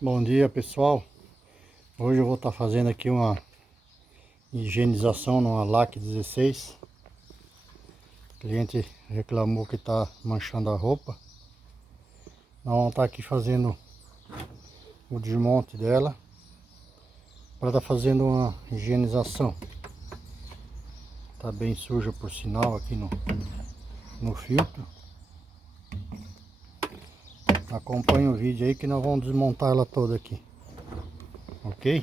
Bom dia, pessoal. Hoje eu vou estar fazendo aqui uma higienização numa LAC 16. O cliente reclamou que está manchando a roupa. Nós vamos estar aqui fazendo o desmonte dela para estar fazendo uma higienização. Está bem suja, por sinal, aqui no filtro. Acompanhe o vídeo aí que nós vamos desmontar ela toda aqui, ok?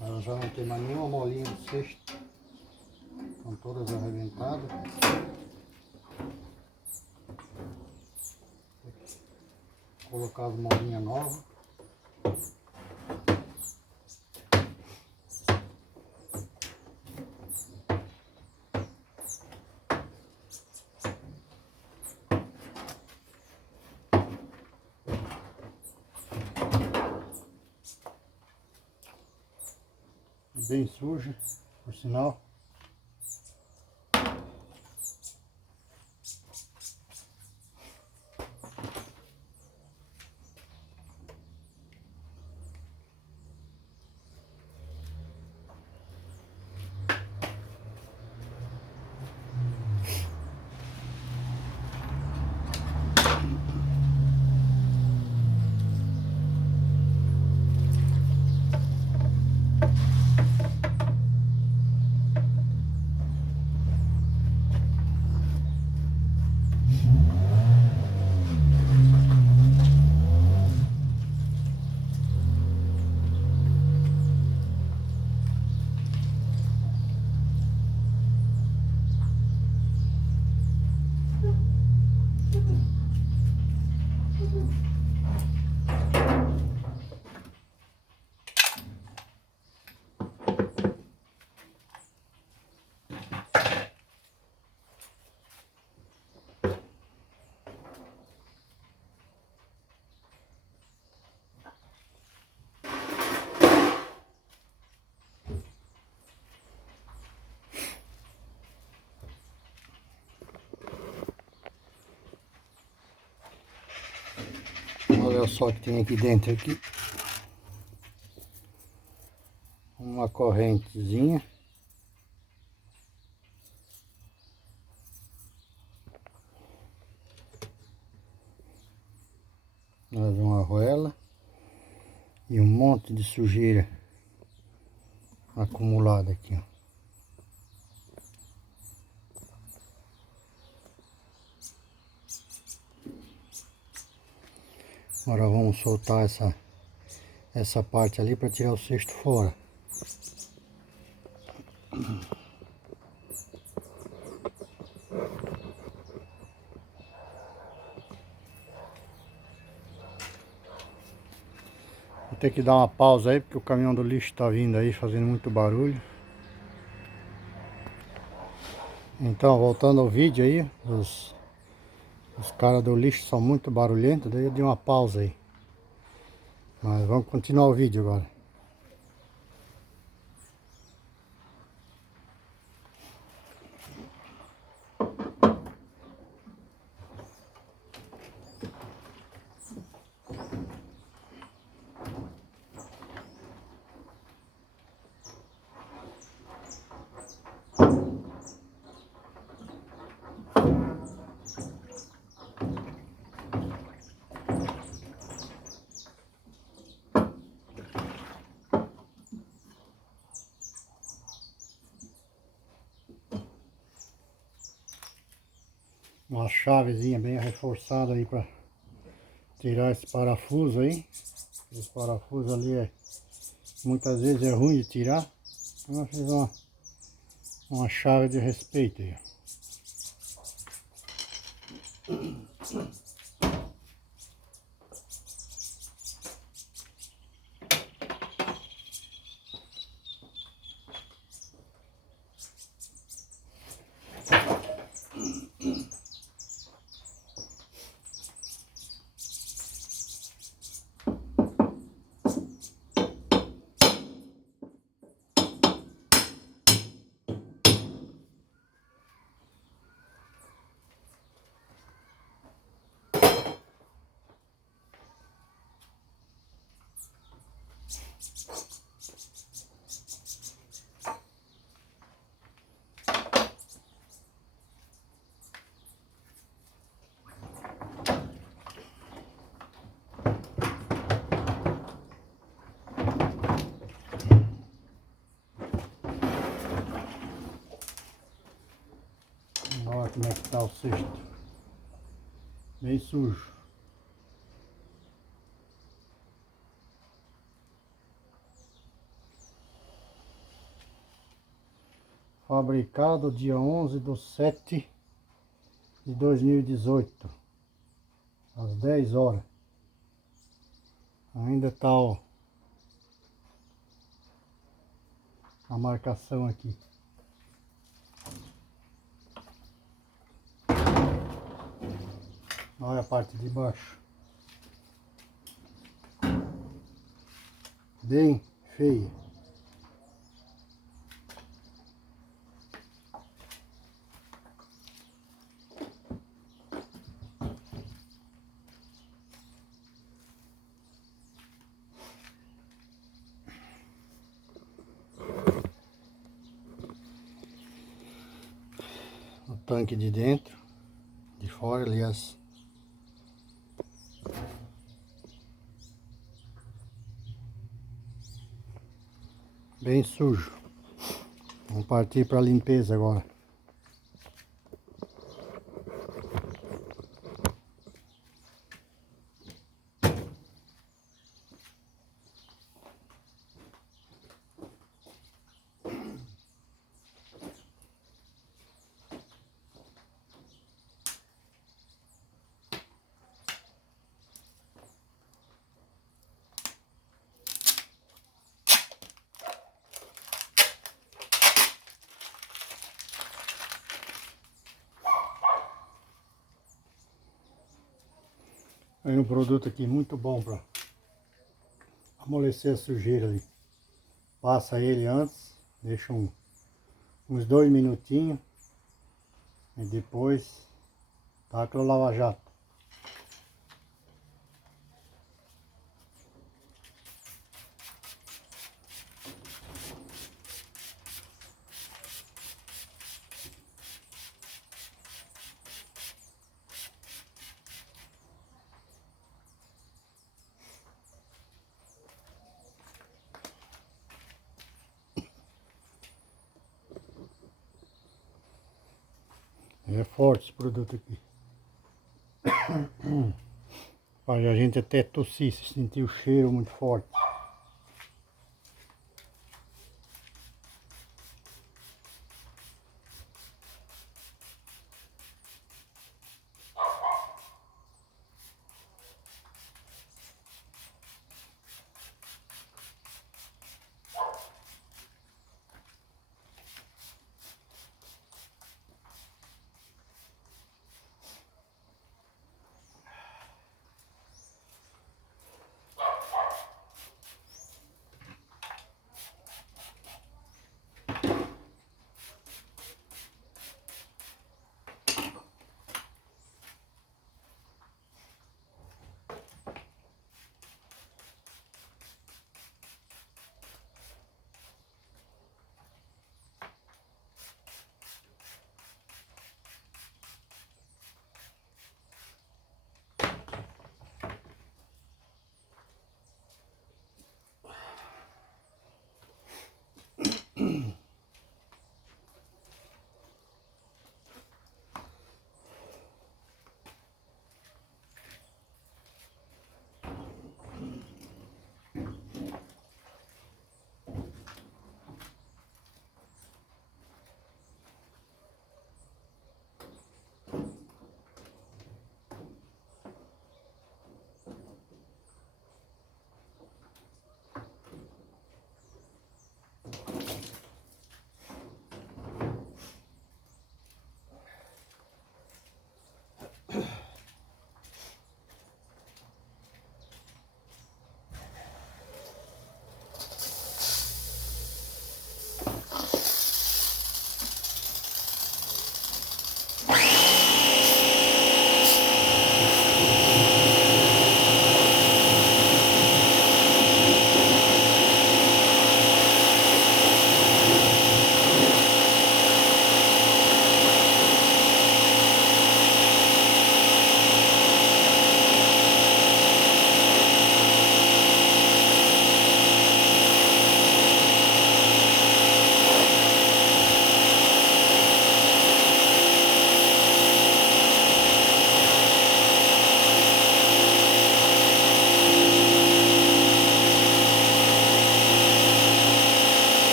Ela já não tem mais nenhuma molinha de cesto. Estão todas arrebentadas. Colocar as molinhas novas. Bem suja, por sinal. Olha só o que tem aqui dentro aqui. Uma correntezinha. Mais uma arruela. E um monte de sujeira acumulada aqui, ó. Agora vamos soltar essa parte ali para tirar o cesto fora. Vou ter que dar uma pausa aí porque o caminhão do lixo está vindo aí fazendo muito barulho. Então, voltando ao vídeo aí, os caras do lixo são muito barulhentos, daí eu dei uma pausa aí. Mas vamos continuar o vídeo agora. Uma chavezinha bem reforçada aí para tirar esse parafuso aí. Esse parafuso ali muitas vezes é ruim de tirar. Então eu fiz uma chave de respeito aí. Olha como é que está o cesto. Bem sujo. Fabricado dia 11/7/2018. Às 10 horas. Ainda está a marcação aqui. Olha a parte de baixo. Bem feia. O tanque de dentro, de fora, aliás. Bem sujo. Vamos partir para a limpeza agora. Aí um produto aqui muito bom para amolecer a sujeira ali. Passa ele antes, deixa uns 2 minutinhos e depois taca o lava-jato. É forte esse produto aqui. Faz a gente até tossir se sentir o cheiro muito forte.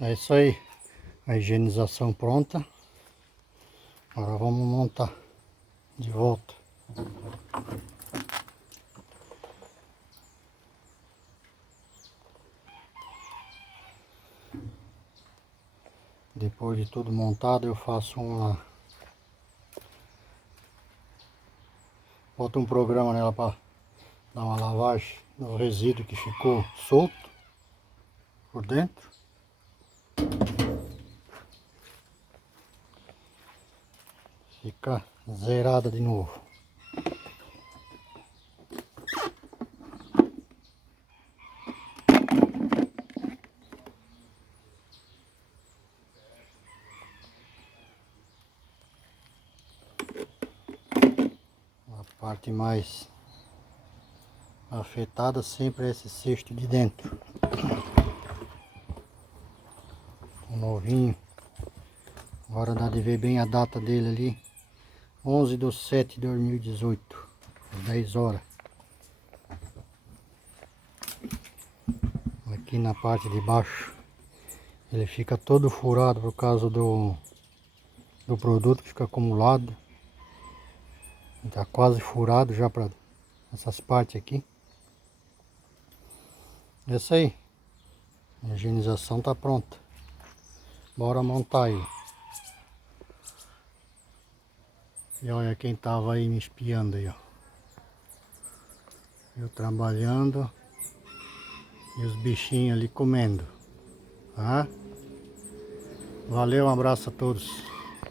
É isso aí, a higienização pronta. Agora vamos montar de volta. Depois de tudo montado, eu faço boto um programa nela para dar uma lavagem do resíduo que ficou solto por dentro. Fica zerada de novo. A parte mais afetada sempre é esse cesto de dentro. O novinho. Agora dá de ver bem a data dele ali. 11/7/2018. Às 10 horas. Aqui na parte de baixo. Ele fica todo furado por causa do produto que fica acumulado. Está quase furado já para essas partes aqui. É isso aí. A higienização está pronta. Bora montar aí. E olha quem tava aí me espiando aí, ó. Eu trabalhando e os bichinhos ali comendo, tá? Valeu, um abraço a todos.